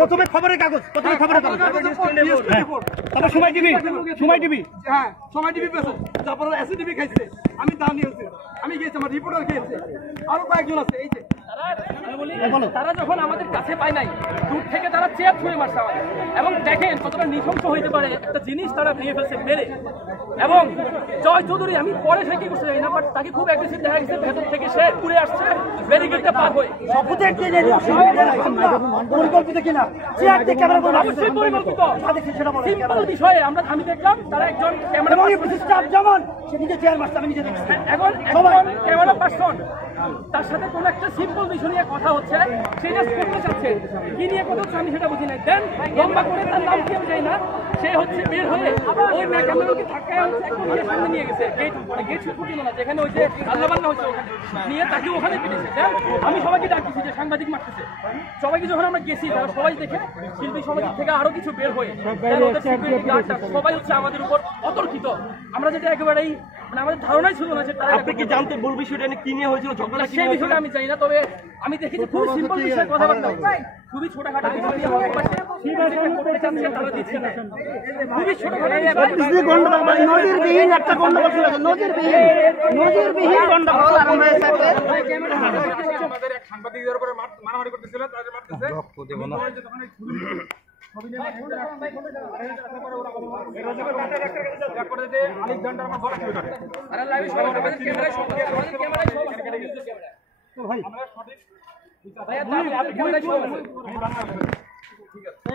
প্রথমে খবরের কাগজ, প্রথমে খবরের কাগজ, তারপর সময় টিভি, সময় টিভি, হ্যাঁ সময় টিভি পেয়েছে, তারপর এসিটিভি খাইছে, আমি তা নিয়েছি, আমি গিয়েছি, আমার রিপোর্টার খেয়েছে, আরো কয়েকজন আছে। এই যে তারা যখন আমাদের কাছে পায় নাই, দূর থেকে তারা চেয়ার ছুঁড়ে মারছে আমাদের, এবং দেখেন কতটা নৃশংস হইতে পারে একটা জিনিস তারা ভেঙে ফেলছে মেরে। এবং জয় চৌধুরী আমি পরে সে কি করতে যাই না, বাট তাকে খুব অ্যাগ্রেসিভ দেখা গেছে, ভেতর থেকে সে ঘুরে আসছে ব্যারিকেডটা পার হয়ে। পরিকল্পিত কিনা অবশ্যই পরিকল্পিত। সিম্পল বিষয়ে আমি দেখলাম তারা একজন ক্যামেরা এখন ক্যামেরা পার্সন তার সাথে কোনো একটা সিম্পল বিষয় নিয়ে কথা হচ্ছে, সেটা করতে চাচ্ছে, কি নিয়ে কথা হচ্ছে আমি সেটা বুঝি নাই। দেন লম্বা করে তার নাম কি আমি যাই না, সে হচ্ছে বের হয়ে ওই ক্যামেরাকে ধাক্কায় একদম সামনে নিয়ে গেছে, গেট ফুটিল না, যেখানে ওই যে আল্লাবান্না হচ্ছে ওখানে নিয়ে তাকে ওখানে পেটেছে। দেন আমি সবাইকে ডাকতেছি যে সাংবাদিক মারতেছে, সবাইকে যখন আমরা গেছি তারা সবাই দেখে শিল্পী সমাজ থেকে আরো কিছু বের হয়ে সবাই হচ্ছে আমাদের উপর অতর্কিত। আমরা যেটা একেবারেই মানে আমাদের ধারণাই ছিল না যে তারা। আপনি কি জানতে মূল বিষয়টা কি নিয়ে হয়েছিল, ঝগড়া সেই বিষয়টা আমি জানি না, তবে আমি দেখেছি খুব সিম্পল বিষয়ে কথাবার্তা, খুবই ছোটখাটো বিষয় নিয়ে করতে চাচ্ছে, তারা দিচ্ছে না, খুবই ছোটখাটো নজিরবিহীন একটা গন্ডগোল ছিল, নজিরবিহীন গন্ডগোল আরম্ভ হয়েছে। আমাদের এক সাংবাদিকদের উপরে মারামারি করতেছিলেন, তাদের মারতেছে রক্ত দেব না। ঠিক আছে।